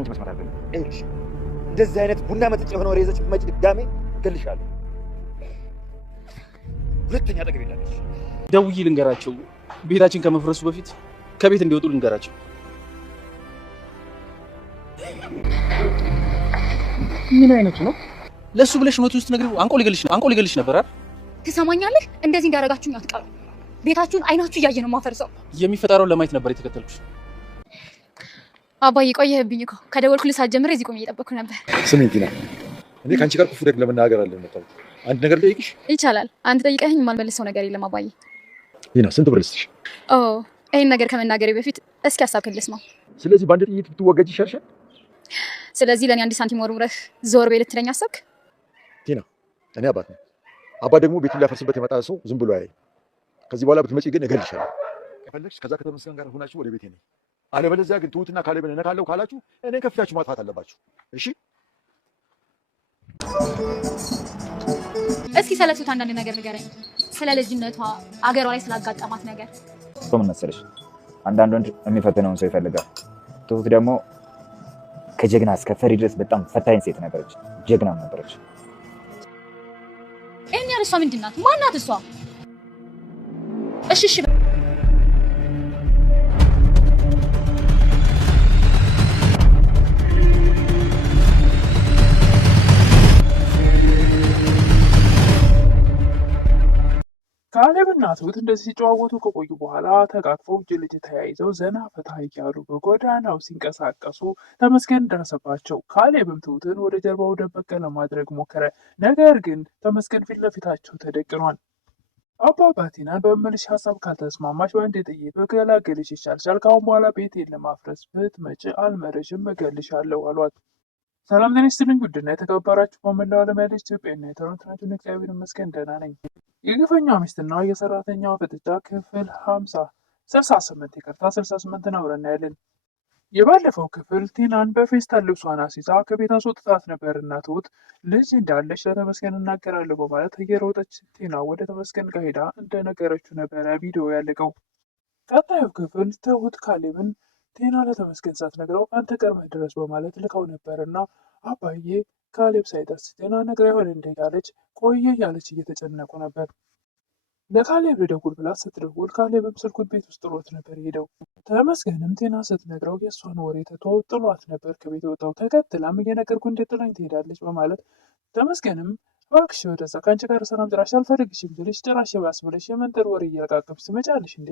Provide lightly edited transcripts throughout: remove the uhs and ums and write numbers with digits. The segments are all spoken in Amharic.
ከአንቺ መስማት አልፈልግም። ይኸውልሽ እንደዚህ አይነት ቡና መጠጭ የሆነ ወሬ ይዘሽ ብትመጪ ድጋሜ እገልሻለሁ። ሁለተኛ አጠገቤ የላለሽ። ደውዬ ልንገራቸው፣ ቤታችን ከመፍረሱ በፊት ከቤት እንዲወጡ ልንገራቸው። ምን አይነቱ ነው? ለሱ ብለሽ እውነቱን ውስጥ ነግሪው አንቆ ሊገልሽ ነበር አይደል? ትሰማኛለህ? እንደዚህ እንዳደረጋችሁኝ አትቀሩ። ቤታችሁን አይናችሁ እያየ ነው ማፈርሰው። የሚፈጠረውን ለማየት ነበር የተከተልኩሽ። አባዬ ቆየህብኝ እኮ ከደወልኩልህ ሰዓት ጀምሬ እዚህ ቆሜ እየጠበቅኩ ነበር። ስሚኝ ቲና፣ እኔ ከአንቺ ጋር ክፉ ደግ ለመናገር አለ መጣሁ። አንድ ነገር ልጠይቅሽ? ይቻላል። አንተ ጠይቀኸኝ የማልመልሰው ነገር የለም አባዬ። ቲና ስንት ብር ልስጥሽ? ይሄን ነገር ከመናገሬ በፊት እስኪ ሀሳብህን ልስማው። ስለዚህ በአንድ ጥይት ብትወገጅ ይሻልሻል? ስለዚህ ለእኔ አንድ ሳንቲም ወርውረህ ዞር በይ ልትለኝ አሰብክ? ቲና እኔ አባት ነኝ። አባ ደግሞ ቤቱን ሊያፈርስበት የመጣ ሰው ዝም ብሎ አያይ። ከዚህ በኋላ ብትመጪ ግን እገልሻለሁ። ከፈለግሽ ከዛ ከተመስገን ጋር ሆናችሁ ወደ ቤቴ ነኝ። አለበለዚያ ግን ትሁትና ካሌብን እነካለሁ ካላችሁ እኔን ከፊታችሁ ማጥፋት አለባችሁ። እሺ? እስኪ ስለ ትሁት አንዳንድ ነገር ንገረኝ። ስለ ልጅነቷ፣ አገሯ ላይ ስላጋጠማት ነገር። ምን መሰለሽ፣ አንዳንድ ወንድ የሚፈትነውን ሰው ይፈልጋል። ትሁት ደግሞ ከጀግና እስከ ፈሪ ድረስ በጣም ፈታኝ ሴት ነበረች። ጀግናም ነበረች። እሷ ምንድን ናት? ማናት እሷ? እሺ ካሌብና ትሁት እንደዚህ ሲጨዋወቱ ከቆዩ በኋላ ተቃቅፈው እጅ ለእጅ ተያይዘው ዘና ፈታ እያሉ በጎዳናው ሲንቀሳቀሱ ተመስገን ደረሰባቸው። ካሌብም ትሁትን ወደ ጀርባው ደበቅ ለማድረግ ሞከረ። ነገር ግን ተመስገን ፊት ለፊታቸው ተደቅኗል። አባባ ቲናን በምልሽ ሀሳብ ካልተስማማሽ በአንድ ጥይት በገላገልሽ ይሻልሻል። ከአሁን በኋላ ቤቴን ለማፍረስ ብትመጪ አልመረሽም፣ እገልሻለሁ አሏት። ሰላም ጤና ይስጥልኝ ውድና የተከበራችሁ በመላው ዓለም ያለች ኢትዮጵያና የተረፈናችሁ እግዚአብሔር ይመስገን ደህና ነኝ። የግፈኛዋ ሚስትና የሰራተኛዋ ፍጥጫ ክፍል 68 ይቅርታ 68 አብረን እናያለን። የባለፈው ክፍል ቲናን በፌስታል ልብሷን አስይዛ ከቤት አስወጥታት ነበርና ትሁት ልጅ እንዳለች ለተመስገን እናገራለሁ በማለት እየሮጠች ቲና ወደ ተመስገን ጋር ሄዳ እንደነገረችው ነበረ ቪዲዮ ያለቀው። ቀጣዩ ክፍል ትሁት ካሌብን ቲና ለተመስገን ሳትነግረው አንተ ቀድመህ ድረስ በማለት ልከው ነበርና አባዬ ካሌብ ሳይደርስ ቲና ነግራ ይሆን እንደያለች ቆየ ያለች እየተጨነቁ ነበር። ለካሌብ ልደውል ብላ ስትደውል ካሌብም ስልኩን ቤት ውስጥ ጥሎት ነበር ሄደው። ተመስገንም ቲና ስትነግረው የእሷን ወሬ ትቶ ጥሏት ነበር ከቤት ወጣው። ተከትላም እየነገርኩ እንዴት ጥላኝ ትሄዳለች በማለት ተመስገንም እባክሽ ወደዛ ከአንቺ ጋር ሰላም ጭራሽ አልፈልግሽም ብልሽ ጭራሽ ባስ ብለሽ የመንጠር ወሬ እያለቃቀምሽ ትመጫለሽ እንዴ?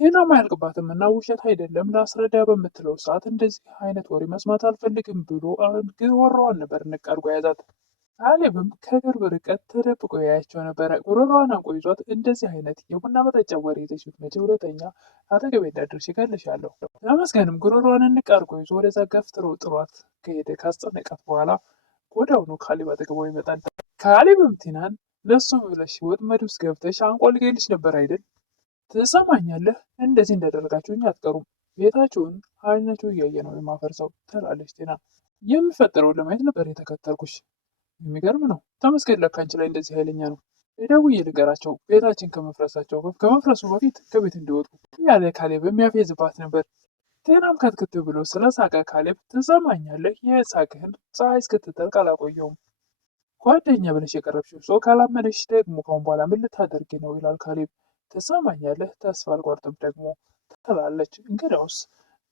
ቴናም አያልቅባትም እና ውሸት አይደለም ላስረዳ በምትለው ሰዓት እንደዚህ አይነት ወሬ መስማት አልፈልግም ብሎ ጉሮሮዋን ነበር ንቅ አድርጎ ያዛት። ካሌብም ከቅርብ ርቀት ተደብቆ ያያቸው ነበረ። ጉሮሮዋን አንቆ ይዟት እንደዚህ አይነት የቡና መጠጫ ወሬ ይዘሽ ብትመጪ ሁለተኛ አጠገቤ እንዳትደርሺ እገልሻለሁ። ተመስገንም ጉሮሮዋን ንቅ አድርጎ ይዞ ወደዛ ገፍትሮ ጥሯት ከሄደ ካስጨነቃት በኋላ ወዲያውኑ ካሌብ አጠገቧ ይመጣል። ካሌብም ቲናን ለሱ ብለሽ ወጥመድ ውስጥ ገብተሽ አንቆ ልገልሽ ነበር አይደል? ትሰማኛለህ? እንደዚህ እንዳደረጋችሁኝ አትቀሩም። ቤታችሁን አይናችሁ እያየ ነው የማፈርሰው ትላለች ቲና። የሚፈጠረውን ለማየት ነበር የተከተልኩሽ። የሚገርም ነው። ተመስገን ለካ አንቺ ላይ እንደዚህ ኃይለኛ ነው። ደውዬ ልንገራቸው ቤታችን ከመፍረሱ በፊት ከቤት እንዲወጡ ያለ ካሌብ የሚያፌዝባት ነበር። ቴናም ከትክት ብሎ ስለ ሳቀ ካሌብ ትሰማኛለህ? የሳቅህን ፀሐይ እስክትጠልቅ አላቆየውም። ጓደኛ ብለሽ የቀረብሽው ሰው ካላመነሽ ደግሞ ካሁን በኋላ ምን ልታደርጊ ነው ይላል ካሌብ። ትሰማኛለህ? ተስፋ አልቆርጥም ደግሞ ትላለች። እንግዲያውስ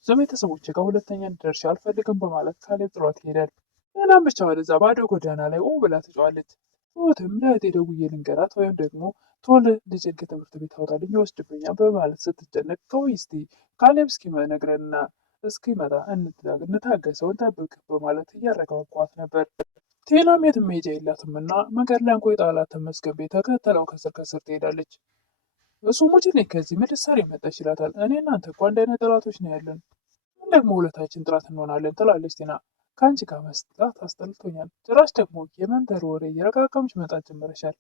ቤተሰቦቼ ጋር ሁለተኛ እንድደርሽ አልፈልግም በማለት ካሌብ ጥሏት ይሄዳል። ሌላም ብቻ ወደዛ ባዶ ጎዳና ላይ ብላ ትጫዋለች። ትሁትም ለእህቴ ደውዬ ልንገራት ወይም ደግሞ ቶሎ ልጄን ከትምህርት ቤት አውጣልኝ ይወስድብኛል በማለት ስትጨነቅ ቆይ እስኪ ካሌብ እስኪነግረንና እስኪመጣ እንታገሰው እንጠብቅ በማለት እያረጋጓት ነበር። ቴናም የትም መሄጃ የላትም እና መንገድ ላይ አንቆ የጣላት ተመስገን ቤት ተከተለው ከስር ከስር ትሄዳለች። እሱ ሙጭልኝ ከዚህ ምን ልትሰሪ መጣሽ ይላታል። እኔ እናንተ እኮ አንድ አይነት ጠላቶች ነው ያለን፣ ምን ደግሞ ሁለታችን ጥላት እንሆናለን ትላለች ቲና። ከአንቺ ጋር መስጣት አስጠልቶኛል። ጭራሽ ደግሞ የመንደር ወሬ እየረቃቀምሽ መጣት ጀምረሻል።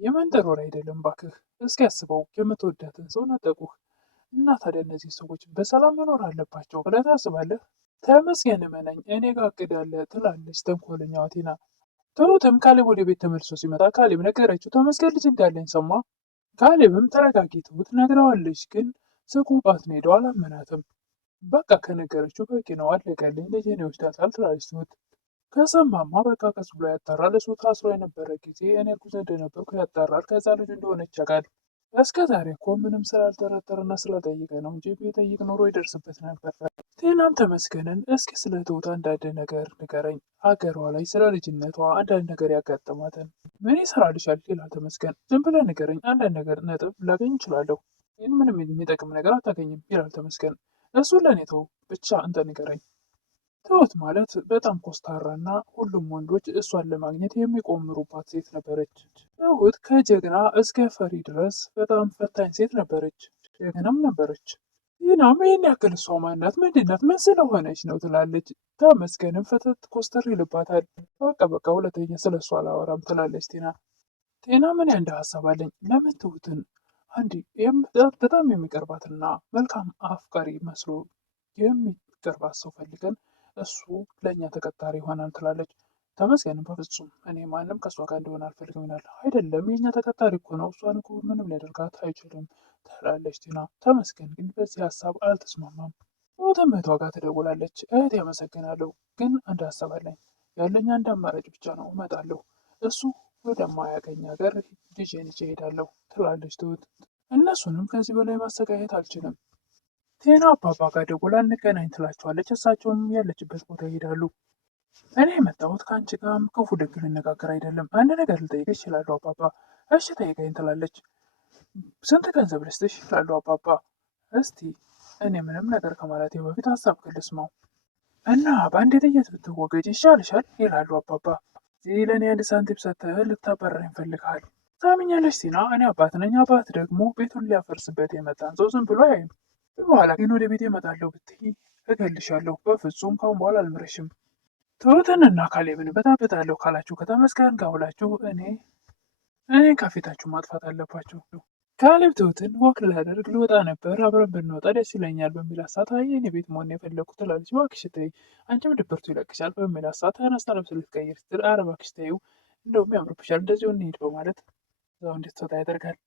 የመንደር ወሬ አይደለም ባክህ፣ እስኪ ያስበው የምትወዳትን ሰው ነጠቁህ እና ታዲያ እነዚህ ሰዎች በሰላም መኖር አለባቸው ብለህ ታስባለህ? ተመስገን እመነኝ እኔ ጋር እቅድ አለ ትላለች ተንኮለኛዋ ቲና። ትሁትም ካሌብ ወደ ቤት ተመልሶ ሲመጣ ካሌብ ነገረችው ተመስገን ልጅ እንዳለኝ ሰማ። ካሌብም ተረጋጊ ትሁት ነግረዋለች፣ ግን ስቆባት ነው ሄደው አላመናትም። በቃ ከነገረችው በቂ ነው፣ አለቀልኝ፣ ልጄን ይወስዳታል ትላለች ትሁት። ከሰማማ በቃ ቀስ ብሎ ያጣራል። እሱ ታስሮ የነበረ ጊዜ እኔ እርጉዝ እንደነበርኩ ያጣራል። ከዛ ልጁ እንደሆነች ያውቃል። እስከ ዛሬ እኮ ምንም ስላልጠረጠረና ስላልጠየቀ ነው እንጂ ቢጠይቅ ኖሮ ይደርስበት ነበር። ቴናም ተመስገንን እስኪ ስለ ትሁት አንዳንድ ነገር ንገረኝ፣ አገሯ ላይ ስለ ልጅነቷ አንዳንድ ነገር ያጋጠማትን ምን ይሰራልሻል ይላል ተመስገን። ዝም ብለህ ንገረኝ፣ አንዳንድ ነገር ነጥብ ላገኝ እችላለሁ። ይህን ምንም የሚጠቅም ነገር አታገኝም ይላል ተመስገን። እሱን ለእኔ ተው፣ ብቻ አንተ ንገረኝ። ትሁት ማለት በጣም ኮስታራና ሁሉም ወንዶች እሷን ለማግኘት የሚቆምሩባት ሴት ነበረች። ትሁት ከጀግና እስከ ፈሪ ድረስ በጣም ፈታኝ ሴት ነበረች። ጀግናም ነበረች። ይናም ይህን ያክል እሷ ማናት? ምንድናት? ምን ስለሆነች ነው ትላለች። ተመስገንም ፈተት ኮስተር ይልባታል። በቃ ሁለተኛ ስለ እሷ አላወራም ትላለች ቴና። ቴና ምን ያንድ ሀሳብ አለኝ። ለምን ትሁትን አንድ በጣም የሚቀርባትና መልካም አፍቃሪ መስሎ የሚቀርባት ሰው ፈልገን እሱ ለእኛ ተቀጣሪ ይሆናል ትላለች። ተመስገንም በፍጹም እኔ ማንም ከእሷ ጋር እንደሆነ አልፈልግም ይላል። አይደለም የእኛ ተቀጣሪ እኮ ነው፣ እሷን እኮ ምንም ሊያደርጋት አይችልም ትላለች ቲና። ተመስገን ግን በዚህ ሀሳብ አልተስማማም። ትሁትም እህቷ ጋር ትደውላለች። እህት ያመሰግናለሁ፣ ግን አንድ ሀሳብ አለኝ። ያለኝ አንድ አማራጭ ብቻ ነው፣ እመጣለሁ። እሱ ወደማያገኝ ሀገር ልጄን ይዤ እሄዳለሁ ትላለች ትሁት። እነሱንም ከዚህ በላይ ማሰቃየት አልችልም። ቴና አባባ ጋር ደውላ እንገናኝ ትላቸዋለች። እሳቸውም ያለችበት ቦታ ይሄዳሉ። እኔ የመጣሁት ከአንቺ ጋር ክፉ ደግ ልነጋገር አይደለም፣ አንድ ነገር ልጠይቅ ይችላሉ አባባ። እሺ ጠይቀኝ ትላለች። ስንት ገንዘብ ልስጥሽ ይላሉ አባባ። እስቲ እኔ ምንም ነገር ከማለቴ በፊት ሀሳብ ልስማው እና በአንድ ጥይት ብትወገጅ ይሻልሻል ይላሉ አባባ። እዚህ ለእኔ አንድ ሳንቲም ሰጥተህ ልታባረረኝ ፈልግሃል። ታምኛለሽ ቲና፣ እኔ አባት ነኝ። አባት ደግሞ ቤቱን ሊያፈርስበት የመጣን ሰው ዝም ብሎ አያይም። በኋላ ግን ወደ ቤት እመጣለሁ ብትይ እገልሻለሁ። በፍጹም ካሁን በኋላ አልምረሽም። ትሁትንና ካሌብን በጣበጣለሁ ካላችሁ ከተመስገን ጋር ውላችሁ እኔን ከፊታችሁ ማጥፋት አለባችሁ። ካሌብ ትሁትን ወክ ላደርግ ልወጣ ነበር፣ አብረን ብንወጣ ደስ ይለኛል በሚል ሀሳብ እኔ ቤት መሆን የፈለግኩት ትላለች። እባክሽ ተይ፣ አንቺም ድብርቱ ይለቅሻል በሚል ሀሳብ ተነስታ ልብስ ልትቀይር ስትል ኧረ እባክሽ ተይው፣ እንደውም ያምርብሻል፣ እንደዚሁ እንሂድ በማለት እዛው እንድትወጣ ያደርጋል።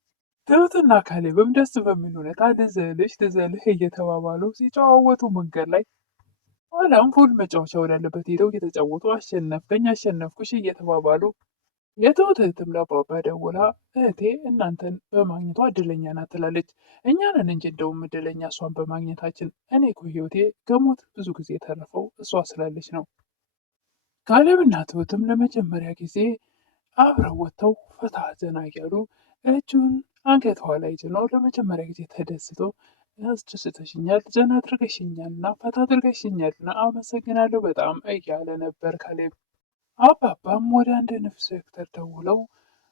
ትሁትና ካሌብም ደስ በሚል ሁኔታ ልዘልህ እየተባባሉ ሲጨዋወቱ መንገድ ላይ ኋላም ፑል መጫወቻ ወዳለበት ሄደው እየተጫወቱ አሸነፍኩሽ እየተባባሉ የትሁት እህትም ለአባባ ደውላ እህቴ እናንተን በማግኘቷ እድለኛ ናት ትላለች። እኛ ነን እንጂ እንደውም እድለኛ እሷን በማግኘታችን። እኔ እኮ ህይወቴ ከሞት ብዙ ጊዜ የተረፈው እሷ ስላለች ነው። ካሌብና ትሁትም ለመጀመሪያ ጊዜ አብረው ወጥተው ፈታ ዘና እያሉ እጁን አንገቷ ላይ ጭነው ለመጀመሪያ ጊዜ ተደስተው አስደስተሽኛል፣ ዘና አድርገሽኛል እና ፈታ አድርገሽኛል እና አመሰግናለሁ በጣም እያለ ነበር ካሌብ። አባባም ወደ አንድ ኢንስፔክተር ደውለው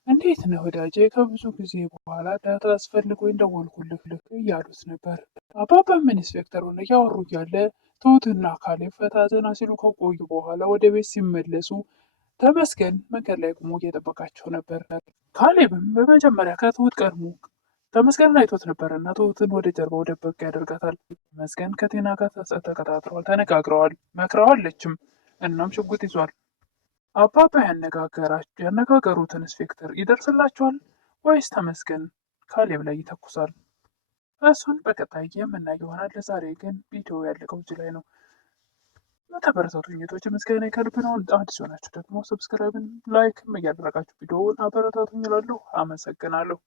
እንዴት ነህ ወዳጄ፣ ከብዙ ጊዜ በኋላ ዳታ አስፈልጎኝ ደወልኩልህ እያሉት ነበር። አባባም ኢንስፔክተሩን እያወሩ እያለ ትሁትና ካሌብ ፈታ ዘና ሲሉ ከቆዩ በኋላ ወደ ቤት ሲመለሱ ተመስገን መንገድ ላይ ቆሞ እየጠበቃቸው ነበር። ካሌብም በመጀመሪያ ከትሁት ቀድሞ ተመስገንን አይቶት ነበር እና ትሁትን ወደ ጀርባው ደበቅ ያደርጋታል። ተመስገን ከቴና ጋር ተቀጣጥረዋል፣ ተነጋግረዋል፣ መክረዋለችም። እናም ሽጉጥ ይዟል። አባባ ያነጋገሩት ኢንስፔክተር ይደርስላቸዋል ወይስ ተመስገን ካሌብ ላይ ይተኩሳል? እሱን በቀጣይ የምናየው ይሆናል። ለዛሬ ግን ቪዲዮ ያለቀው እዚህ ላይ ነው። ለተበረታቱኝ እህቶች ምስጋና ከልብ ነው። አዲስ ሆናችሁ ደግሞ ሰብስክራይብን ላይክም እያደረጋችሁ ቪዲዮውን አበረታቱኝ እላለሁ። አመሰግናለሁ።